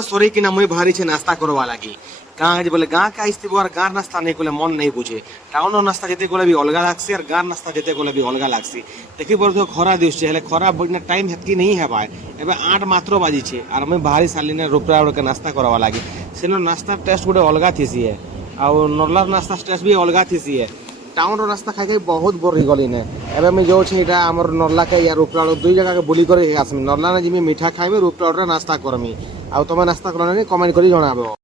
सरी कि मुई बाहरी नास्ता करवा लगी गाँ बोले गाँ के आसब और गाँव नास्ता नहीं कले मन नहीं बुझे टाउन नास्ता जिते गले भी अलग लगसी और गाँव नास्ता जिते गले भी अलग लगसी देखी पड़ो खरा दिशे हेल्ले खरा बुझना टाइम हेतकी नहीं हेबा एवं 8 मात्र बाजी और मुई बाहरी सारी रुपया के नास्ता करवा लगी सेन नास्ता टेस्ट गोटे अलग थी है आउ नर्लार नास्ता टेस्ट भी अलग थी है टाउन नास्ता खाई बहुत बोर हो गली ने एवं मुझे जो आम नर्ला के या रुपया 2 जगह के बुली कर आसमी नर्ला जी मीठा खाइमी रुपया नास्ता करमी आउ तुम नास्ता कल कमेंट कर जनाब।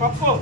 पप्पू